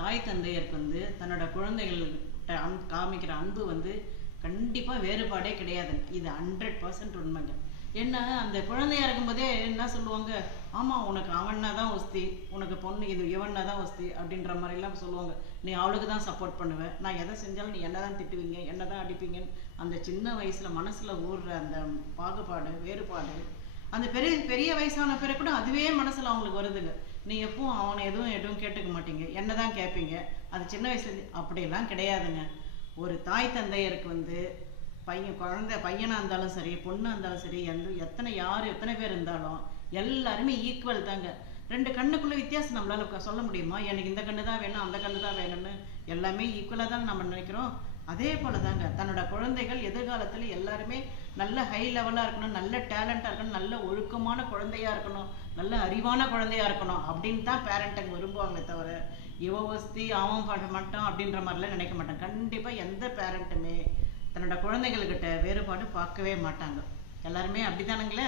தாய் தந்தையருக்கு தன்னோட குழந்தைகள்கிட்ட காமிக்கிற அன்பு கண்டிப்பா வேறுபாடே கிடையாது. இது 100% உண்மைங்க. ஏன்னா அந்த குழந்தையா இருக்கும்போதே என்ன சொல்லுவாங்க, ஆமா உனக்கு அவன்னா தான் ஒஸ்தி, உனக்கு பொண்ணு இது இவன்னா தான் ஒஸ்தி அப்படின்ற மாதிரிலாம் சொல்லுவாங்க. நீ அவளுக்கு தான் சப்போர்ட் பண்ணுவேன், நான் எதை செஞ்சாலும் நீ என்ன தான் திட்டுவீங்க, என்ன தான் அடிப்பீங்கன்னு அந்த சின்ன வயசுல மனசுல ஊறுற அந்த பாகுபாடு வேறுபாடு அந்த பெரிய பெரிய வயசான பிறகு கூட அதுவே மனசுல அவங்களுக்கு வருதுங்க. நீ எப்பவும் அவனை எதுவும் கேட்டுக்க மாட்டீங்க, என்னதான் கேட்பீங்க. அது சின்ன வயசுல அப்படியெல்லாம் கிடையாதுங்க. ஒரு தாய் தந்தையருக்கு பையனா இருந்தாலும் சரி, பொண்ணா இருந்தாலும் சரி, எத்தனை பேர் இருந்தாலும் எல்லாருமே ஈக்குவல் தாங்க. ரெண்டு கண்ணுக்குள்ள வித்தியாசம் நம்மளால சொல்ல முடியுமா? எனக்கு இந்த கண்ணு தான் வேணும், அந்த கண்ணு தான் வேணும்னு. எல்லாமே ஈக்குவலா தான் நம்ம நினைக்கிறோம். அதே போல தாங்க தன்னோட குழந்தைகள் எதிர்காலத்துல எல்லாருமே நல்ல ஹை லெவலா இருக்கணும், நல்ல டேலண்டா இருக்கணும், நல்ல ஒழுக்கமான குழந்தையா இருக்கணும், நல்ல அறிவான குழந்தையா இருக்கணும் அப்படின்னு தான் பேரண்ட்டுங்க விரும்புவாங்களே தவிர இவ வசதி அவன் பண்ண மாட்டான் அப்படின்ற மாதிரிலாம் நினைக்க மாட்டாங்க. கண்டிப்பா எந்த பேரண்ட்டுமே தன்னோட குழந்தைகள்கிட்ட வேறுபாடு பார்க்கவே மாட்டாங்க. எல்லாருமே அப்படித்தானுங்களே.